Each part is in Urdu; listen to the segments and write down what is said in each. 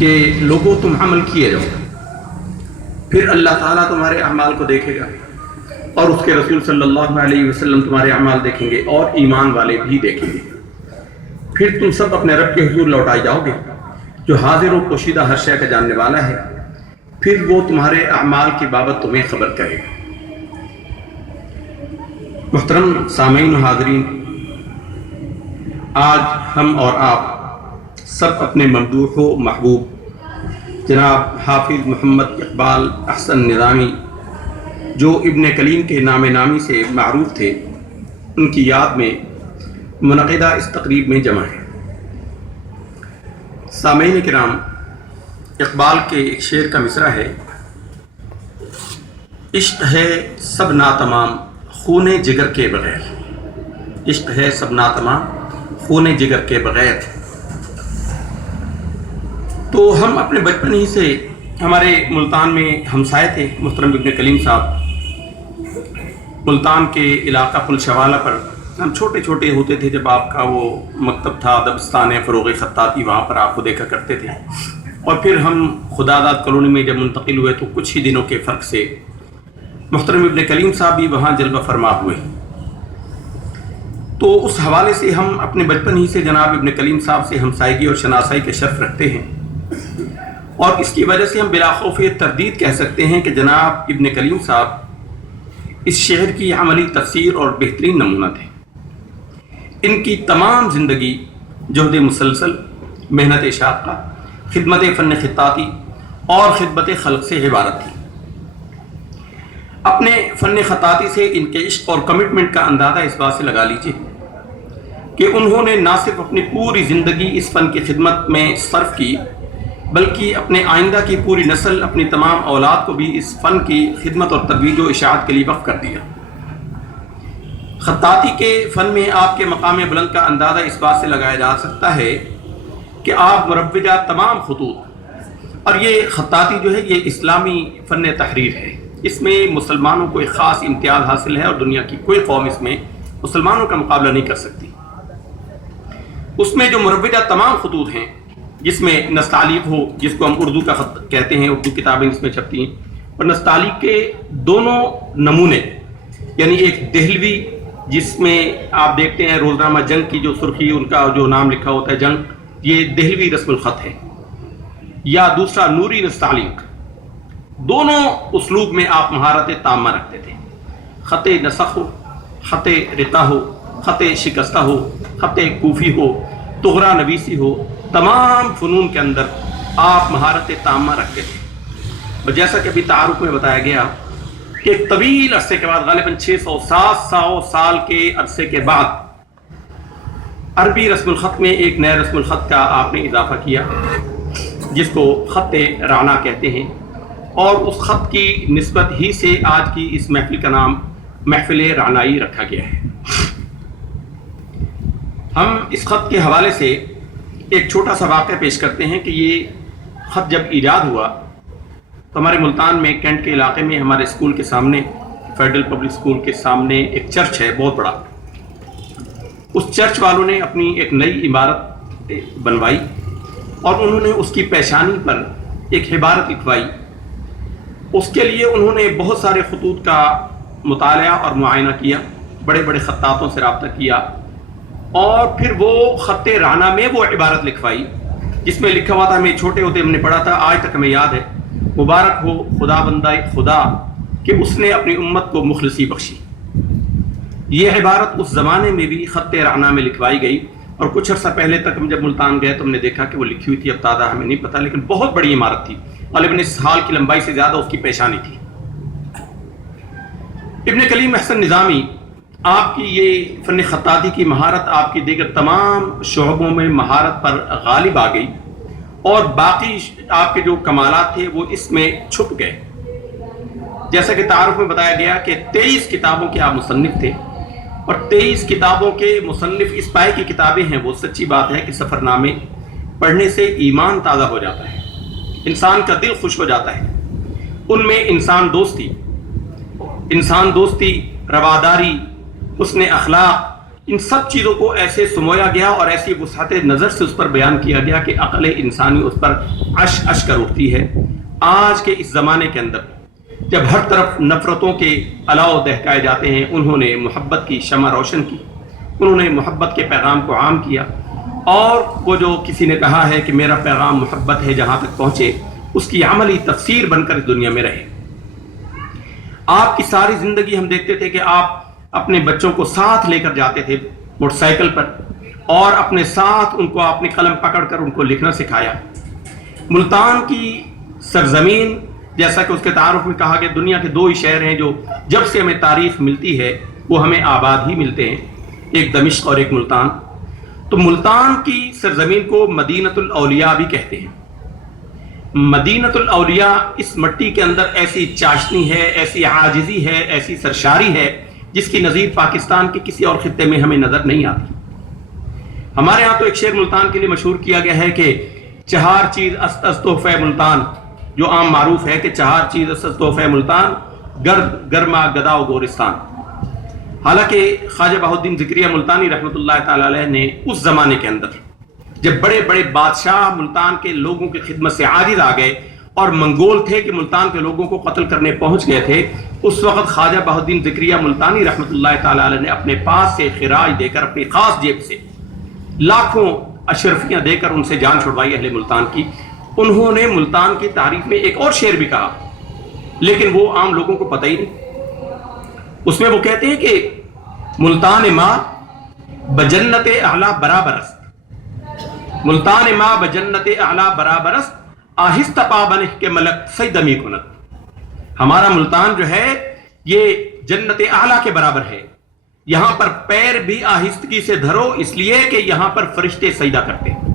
کہ لوگوں تم عمل کیے جاؤ، پھر اللہ تعالیٰ تمہارے اعمال کو دیکھے گا اور اس کے رسول صلی اللہ علیہ وسلم تمہارے اعمال دیکھیں گے اور ایمان والے بھی دیکھیں گے، پھر تم سب اپنے رب کے حضور لوٹائے جاؤ گے جو حاضر و پوشیدہ ہر شے کا جاننے والا ہے، پھر وہ تمہارے اعمال کی بابت تمہیں خبر کرے گا۔ محترم سامعین و حاضرین، آج ہم اور آپ سب اپنے ممدوح و محبوب جناب حافظ محمد اقبال احسن نظامی جو ابن کلیم کے نام نامی سے معروف تھے، ان کی یاد میں منعقدہ اس تقریب میں جمع ہے۔ سامعین کرام، اقبال کے ایک شعر کا مصرع ہے: عشق ہے سب ناتمام خون جگر کے بغیر، عشق ہے سب ناتمام خون جگر کے بغیر۔ تو ہم اپنے بچپن ہی سے، ہمارے ملتان میں ہمسائے تھے محترم ابن کلیم صاحب، ملتان کے علاقہ پل شوالہ پر ہم چھوٹے چھوٹے ہوتے تھے جب آپ کا وہ مکتب تھا دبستان فروغ خطاطی، وہاں پر آپ کو دیکھا کرتے تھے، اور پھر ہم خداداد کالونی میں جب منتقل ہوئے تو کچھ ہی دنوں کے فرق سے محترم ابن کلیم صاحب بھی وہاں جلوہ فرما ہوئے۔ تو اس حوالے سے ہم اپنے بچپن ہی سے جناب ابن کلیم صاحب سے ہمسائیگی اور شناسائی کے شرف رکھتے ہیں، اور اس کی وجہ سے ہم بلا خوف تردید کہہ سکتے ہیں کہ جناب ابن کلیم صاحب اس شعر کی عملی تفسیر اور بہترین نمونہ تھے۔ ان کی تمام زندگی جہد مسلسل، محنت شاقہ، خدمت فن خطاطی اور خدمت خلق سے عبارت تھی۔ اپنے فن خطاطی سے ان کے عشق اور کمٹمنٹ کا اندازہ اس بات سے لگا لیجیے کہ انہوں نے نہ صرف اپنی پوری زندگی اس فن کی خدمت میں صرف کی، بلکہ اپنے آئندہ کی پوری نسل، اپنی تمام اولاد کو بھی اس فن کی خدمت اور ترویج و اشاعت کے لیے وقف کر دیا۔ خطاطی کے فن میں آپ کے مقام بلند کا اندازہ اس بات سے لگایا جا سکتا ہے کہ آپ مروجہ تمام خطوط، اور یہ خطاطی جو ہے یہ اسلامی فن تحریر ہے، اس میں مسلمانوں کو ایک خاص امتیاز حاصل ہے اور دنیا کی کوئی قوم اس میں مسلمانوں کا مقابلہ نہیں کر سکتی۔ اس میں جو مروجہ تمام خطوط ہیں، جس میں نستعلیق ہو، جس کو ہم اردو کا خط کہتے ہیں، اردو کتابیں اس میں چھپتی ہیں، اور نستعلیق کے دونوں نمونے، یعنی ایک دہلوی جس میں آپ دیکھتے ہیں روزنامہ جنگ کی جو سرخی، ان کا جو نام لکھا ہوتا ہے جنگ، یہ دہلوی رسم الخط ہے، یا دوسرا نوری نستعلیق، دونوں اسلوب میں آپ مہارت تامہ رکھتے تھے۔ خط نسخ ہو، خط رقہ ہو، خط شکستہ ہو، خط کوفی ہو، طغرا نویسی ہو، تمام فنون کے اندر آپ مہارت تامہ رکھتے تھے۔ اور جیسا کہ ابھی تعارف میں بتایا گیا کہ ایک طویل عرصے کے بعد، غالباً 600-700 سال کے عرصے کے بعد، عربی رسم الخط میں ایک نئے رسم الخط کا آپ نے اضافہ کیا جس کو خط رانا کہتے ہیں، اور اس خط کی نسبت ہی سے آج کی اس محفل کا نام محفل رانائی رکھا گیا ہے۔ ہم اس خط کے حوالے سے ایک چھوٹا سا واقعہ پیش کرتے ہیں کہ یہ خط جب ایجاد ہوا تو ہمارے ملتان میں کینٹ کے علاقے میں ہمارے اسکول کے سامنے، فیڈرل پبلک اسکول کے سامنے ایک چرچ ہے بہت بڑا، اس چرچ والوں نے اپنی ایک نئی عمارت بنوائی اور انہوں نے اس کی پیشانی پر ایک عبارت لکھوائی۔ اس کے لیے انہوں نے بہت سارے خطوط کا مطالعہ اور معائنہ کیا، بڑے بڑے خطاطوں سے رابطہ کیا، اور پھر وہ خط رانا میں وہ عبارت لکھوائی جس میں لکھا ہوا تھا، ہمیں چھوٹے ہوتے ہم نے پڑھا تھا، آج تک ہمیں یاد ہے: مبارک ہو خدا بندہ خدا کہ اس نے اپنی امت کو مخلصی بخشی۔ یہ عبارت اس زمانے میں بھی خط رانا میں لکھوائی گئی، اور کچھ عرصہ پہلے تک ہم جب ملتان گئے تو ہم نے دیکھا کہ وہ لکھی ہوئی تھی، اب تعداد ہمیں نہیں پتہ، لیکن بہت بڑی عمارت تھی، غالباً اس ہال کی لمبائی سے زیادہ اس کی پیشانی تھی۔ ابن کلیم احسن نظامی، آپ کی یہ فن خطاطی کی مہارت آپ کی دیگر تمام شعبوں میں مہارت پر غالب آ گئی، اور باقی آپ کے جو کمالات تھے وہ اس میں چھپ گئے۔ جیسا کہ تعارف میں بتایا گیا کہ 23 کتابوں کے آپ مصنف تھے، اور 23 کتابوں کے مصنف اس پائے کی کتابیں ہیں، وہ سچی بات ہے کہ سفر نامے پڑھنے سے ایمان تازہ ہو جاتا ہے، انسان کا دل خوش ہو جاتا ہے۔ ان میں انسان دوستی، رواداری، حسن اخلاق، ان سب چیزوں کو ایسے سمویا گیا اور ایسی وسعت نظر سے اس پر بیان کیا گیا کہ عقل انسانی اس پر عش عش کر اٹھتی ہے۔ آج کے اس زمانے کے اندر جب ہر طرف نفرتوں کے الاؤ دہکائے جاتے ہیں، انہوں نے محبت کی شمع روشن کی، انہوں نے محبت کے پیغام کو عام کیا، اور وہ جو کسی نے کہا ہے کہ میرا پیغام محبت ہے جہاں تک پہنچے، اس کی عملی تفسیر بن کر اس دنیا میں رہے۔ آپ کی ساری زندگی ہم دیکھتے تھے کہ آپ اپنے بچوں کو ساتھ لے کر جاتے تھے موٹر سائیکل پر، اور اپنے ساتھ ان کو اپنی قلم پکڑ کر ان کو لکھنا سکھایا۔ ملتان کی سرزمین، جیسا کہ اس کے تعارف میں کہا کہ دنیا کے دو ہی شہر ہیں جو جب سے ہمیں تاریخ ملتی ہے وہ ہمیں آباد ہی ملتے ہیں، ایک دمشق اور ایک ملتان۔ تو ملتان کی سرزمین کو مدینۃ الاولیاء بھی کہتے ہیں۔ مدینۃ الاولیاء، اس مٹی کے اندر ایسی چاشنی ہے، ایسی عاجزی ہے، ایسی سرشاری ہے جس کی نظیر پاکستان کے کسی اور خطے میں ہمیں نظر نہیں آتی۔ ہمارے ہاں تو ایک شعر ملتان کے لیے مشہور کیا گیا ہے کہ چہار چیز است از تحفہ ملتان، جو عام معروف ہے کہ چہار چیز است از تحفہ ملتان، گرد گرما گدا و گورستان۔ حالانکہ خواجہ بہاء الدین ذکریہ ملتانی رحمۃ اللہ تعالی علیہ نے اس زمانے کے اندر جب بڑے بڑے بادشاہ ملتان کے لوگوں کی خدمت سے عاجز آ گئے اور منگول تھے کہ ملتان کے لوگوں کو قتل کرنے پہنچ گئے تھے، اس وقت خواجہ بہاء الدین ذکریہ ملتانی رحمۃ اللہ تعالی علیہ نے اپنے پاس سے خراج دے کر، اپنی خاص جیب سے لاکھوں اشرفیاں دے کر ان سے جان چھڑوائی اہل ملتان کی۔ انہوں نے ملتان کی تعریف میں ایک اور شعر بھی کہا، لیکن وہ عام لوگوں کو پتہ ہی نہیں۔ اس میں وہ کہتے ہیں کہ ملتان ماں بجنت اعلیٰ برابر است، ملتان ماں بجنت اعلیٰ برابر است، آہستہ پا بنہ کے ملک سیدمی کنت۔ ہمارا ملتان جو ہے یہ جنت اعلیٰ کے برابر ہے، یہاں پر پیر بھی آہستگی سے دھرو، اس لیے کہ یہاں پر فرشتے سجدہ کرتے ہیں۔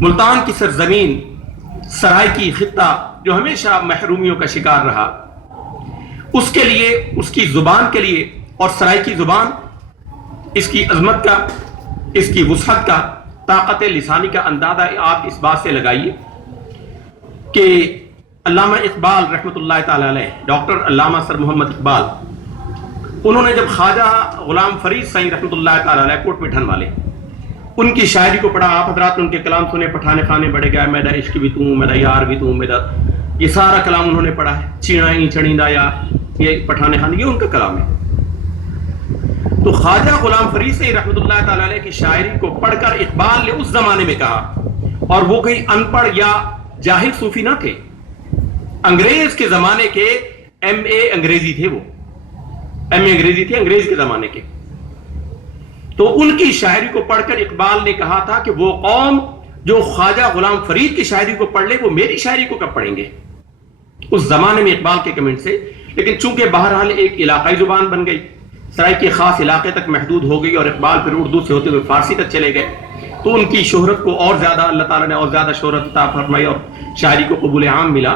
ملتان کی سرزمین، سرائکی خطہ جو ہمیشہ محرومیوں کا شکار رہا، اس کے لیے، اس کی زبان کے لیے، اور سرائکی زبان اس کی عظمت کا، اس کی وسعت کا، طاقت لسانی کا اندازہ آپ اس بات سے لگائیے کہ علامہ اقبال رحمۃ اللہ تعالی علیہ، ڈاکٹر علامہ سر محمد اقبال، انہوں نے جب خواجہ غلام فرید سائیں رحمۃ اللہ تعالی علیہ، کوٹ مٹھن والے، ان کی شاعری کو پڑھا، آپ حضرات نے ان کے کلام سنے، پٹھانے خانے بڑے گئے، میرا عشق بھی توں، میرا یار بھی توں، میرا، یہ سارا کلام انہوں نے پڑھا ہے، چینائی چڑیندہ یا یہ پٹھانے خانے، یہ ان کا کلام ہے۔ تو خواجہ غلام فرید سائیں رحمۃ اللہ تعالی علیہ کی شاعری کو پڑھ کر اقبال نے اس زمانے میں کہا، اور وہ کوئی ان پڑھ یا جاہل صوفی نہ تھے، انگریز کے زمانے کے ایم اے انگریزی تھے، وہ ایم اے انگریزی تھے، انگریز کے زمانے کے۔ تو ان کی شاعری کو پڑھ کر اقبال نے کہا تھا کہ وہ قوم جو خواجہ غلام فرید کی شاعری کو پڑھ لے وہ میری شاعری کو کب پڑھیں گے، اس زمانے میں اقبال کے کمنٹ سے۔ لیکن چونکہ بہرحال ایک علاقائی زبان بن گئی، سرائے کے خاص علاقے تک محدود ہو گئی، اور اقبال پھر اردو سے ہوتے ہوئے فارسی تک چلے گئے، تو ان کی شہرت کو اور زیادہ اللہ تعالیٰ نے اور زیادہ شہرت عطا فرمائی اور شاعری کو قبول عام ملا۔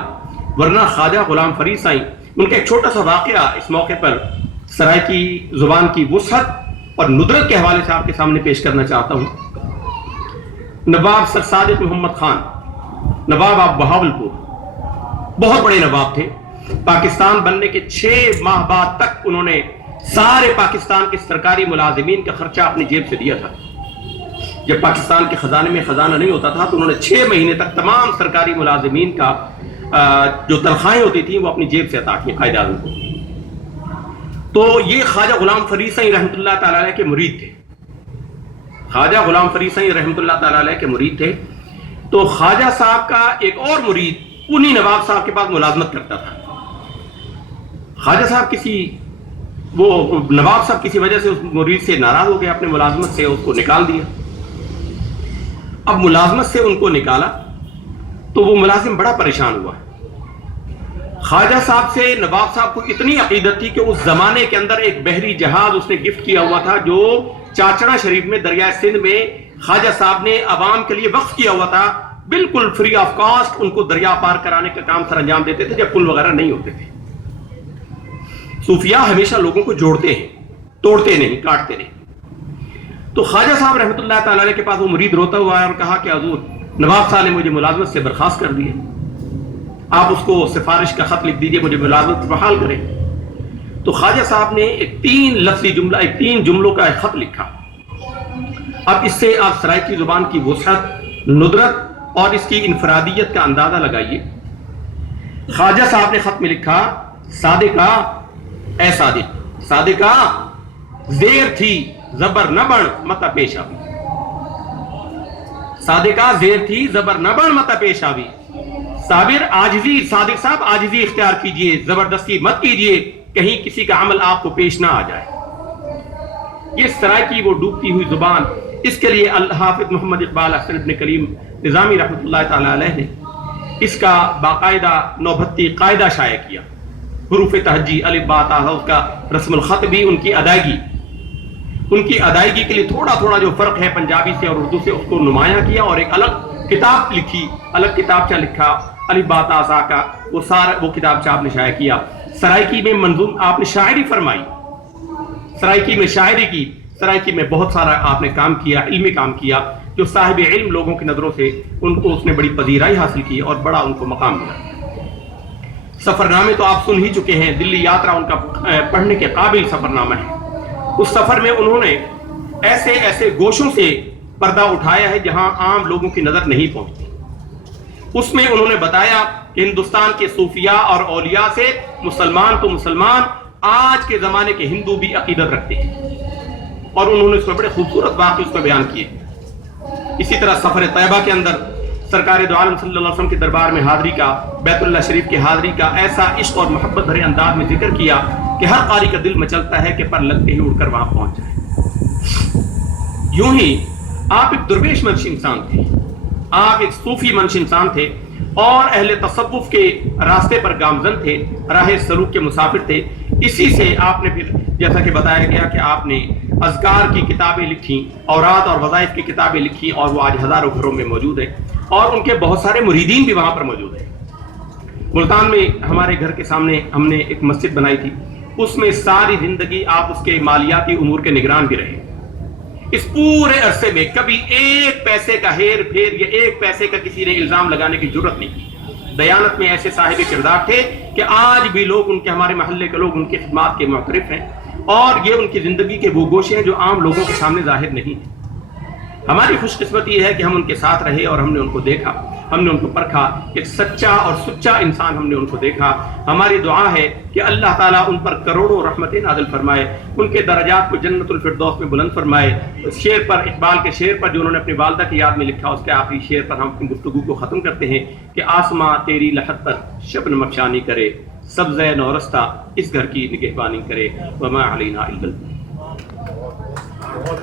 ورنہ خواجہ غلام فرید سائیں، ان کا ایک چھوٹا سا واقعہ اس موقع پر سرائے کی زبان کی وسعت اور ندرت کے حوالے سے آپ کے سامنے پیش کرنا چاہتا ہوں۔ نواب سر صادق محمد خان، نواب آف بہاولپور، بہت بڑے نواب تھے۔ پاکستان بننے کے 6 ماہ بعد تک انہوں نے سارے پاکستان کے سرکاری ملازمین کا خرچہ اپنی جیب سے دیا تھا۔ جب پاکستان کے خزانے میں خزانہ نہیں ہوتا تھا تو انہوں نے 6 مہینے تک تمام سرکاری ملازمین کا جو تنخواہیں ہوتی تھیں وہ اپنی جیب سے عطا کی قائد اعظم کو۔ تو یہ خواجہ غلام فرید سائیں رحمۃ اللہ تعالی علیہ کے مرید تھے، خواجہ غلام فرید سائیں رحمۃ اللہ تعالی علیہ کے مرید تھے۔ تو خواجہ صاحب کا ایک اور مرید انہی نواب صاحب کے پاس ملازمت کرتا تھا۔ خواجہ صاحب نواب صاحب کسی وجہ سے اس مرید سے ناراض ہو گئے، اپنے ملازمت سے اس کو نکال دیا۔ اب ملازمت سے ان کو نکالا تو وہ ملازم بڑا پریشان ہوا۔ خواجہ صاحب سے نواب صاحب کو اتنی عقیدت تھی کہ اس زمانے کے اندر ایک بحری جہاز اس نے گفٹ کیا ہوا تھا جو چاچڑا شریف میں دریائے سندھ میں خواجہ صاحب نے عوام کے لیے وقف کیا ہوا تھا، بالکل فری آف کاسٹ ان کو دریا پار کرانے کا کام سر انجام دیتے تھے جب پل وغیرہ نہیں ہوتے تھے۔ صوفیاء ہمیشہ لوگوں کو جوڑتے ہیں، توڑتے نہیں، کاٹتے نہیں۔ تو خواجہ صاحب رحمۃ اللہ تعالی علیہ کے پاس وہ مرید روتا ہوا آیا اور کہا کہ حضور نواب صاحب نے مجھے ملازمت سے برخاست کر دی ہے، آپ اس کو سفارش کا خط لکھ دیجئے، مجھے ملازمت بحال کریں۔ تو خواجہ صاحب نے ایک 3 جملوں کا ایک خط لکھا. اب اس سے آپ سرائکی زبان کی وسعت، ندرت اور اس کی انفرادیت کا اندازہ لگائیے. خواجہ صاحب نے خط میں لکھا: صادقہ اے صادق، صادقہ زیر تھی زبر نہ بڑھ متا پیش آوی. صادقہ زیر تھی زبر نہ بڑھ متا پیش آوی. صابر عاجزی، صادق صاحب عاجزی اختیار کیجئے، زبردستی مت کیجئے، کہیں کسی کا عمل آپ کو پیش نہ آ جائے. یہ سرائکی وہ ڈوبتی ہوئی زبان، اس کے لیے حافظ محمد اقبال احسن ابن کلیم نظامی رحمۃ اللہ تعالی علیہ نے اس کا باقاعدہ نوبتی قاعدہ شائع کیا. حروف تہجی الف با تا اس کا رسم الخط بھی ان کی ادائیگی کے لیے تھوڑا تھوڑا جو فرق ہے پنجابی سے اور اردو سے اس کو نمایاں کیا، اور ایک الگ کتاب لکھی، الگ کتابچہ لکھا الف با تا سا کا، وہ کتابچہ آپ نے شائع کیا. سرائکی میں منظوم آپ نے شاعری فرمائی، سرائکی میں شاعری کی، سرائکی میں بہت سارا آپ نے کام کیا، علمی کام کیا، جو صاحب علم لوگوں کی نظروں سے ان کو اس نے بڑی پذیرائی حاصل کی اور بڑا ان کو مقام ملا. سفر نامے تو آپ سن ہی چکے ہیں، دلی یاترا ان کا پڑھنے کے قابل سفر نامہ ہے. اس سفر میں انہوں نے ایسے گوشوں سے پردہ اٹھایا ہے جہاں عام لوگوں کی نظر نہیں پہنچتی. اس میں انہوں نے بتایا کہ ہندوستان کے صوفیاء اور اولیاء سے مسلمان تو مسلمان، آج کے زمانے کے ہندو بھی عقیدت رکھتے ہیں، اور انہوں نے اس میں بڑے خوبصورت واقعے اس میں بیان کیے. اسی طرح سفر طیبہ کے اندر سرکار دو عالم صلی اللہ علیہ وسلم کے دربار میں حاضری کا، بیت اللہ شریف کی حاضری کا ایسا عشق اور محبت بھرے انداز میں ذکر کیا کہ ہر قاری کا دل مچلتا ہے کہ پر لگتے ہی اڑ کر وہاں پہنچ جائے. یوں ہی آپ ایک درویش منش انسان تھے، آپ ایک صوفی منش انسان تھے، اور اہل تصوف کے راستے پر گامزن تھے، راہ سلوک کے مسافر تھے. اسی سے آپ نے پھر جیسا کہ بتایا گیا کہ آپ نے اذکار کی کتابیں لکھی، اوراد اور وظائف کی کتابیں لکھی، اور وہ آج ہزاروں گھروں میں موجود ہیں، اور ان کے بہت سارے مریدین بھی وہاں پر موجود ہیں. ملتان میں ہمارے گھر کے سامنے ہم نے ایک مسجد بنائی تھی، اس میں ساری زندگی آپ اس کے مالیاتی امور کے نگران بھی رہے. اس پورے عرصے میں کبھی ایک پیسے کا ہیر پھیر یا ایک پیسے کا کسی نے الزام لگانے کی جرت نہیں کی. دیانت میں ایسے صاحب کردار تھے کہ آج بھی لوگ ان کے، ہمارے محلے کے لوگ ان کی خدمات کے معترف ہیں، اور یہ ان کی زندگی کے وہ گوشے ہیں جو عام لوگوں کے سامنے ظاہر نہیں ہیں. ہماری خوش قسمتی یہ ہے کہ ہم ان کے ساتھ رہے اور ہم نے ان کو دیکھا، ہم نے ان کو پرکھا، ایک سچا اور سچا انسان ہم نے ان کو دیکھا. ہماری دعا ہے کہ اللہ تعالیٰ ان پر کروڑوں رحمتیں نازل فرمائے، ان کے درجات کو جنت الفردوس میں بلند فرمائے. اس شعر پر، اقبال کے شعر پر جو انہوں نے اپنی والدہ کی یاد میں لکھا، اس کے آخری شعر پر ہم اپنی گفتگو کو ختم کرتے ہیں کہ آسماں تیری لحد پر شبنم افشانی کرے، سبزہ نورستہ اس گھر کی نگہبانی کرے، وما علینا الا البلاغ.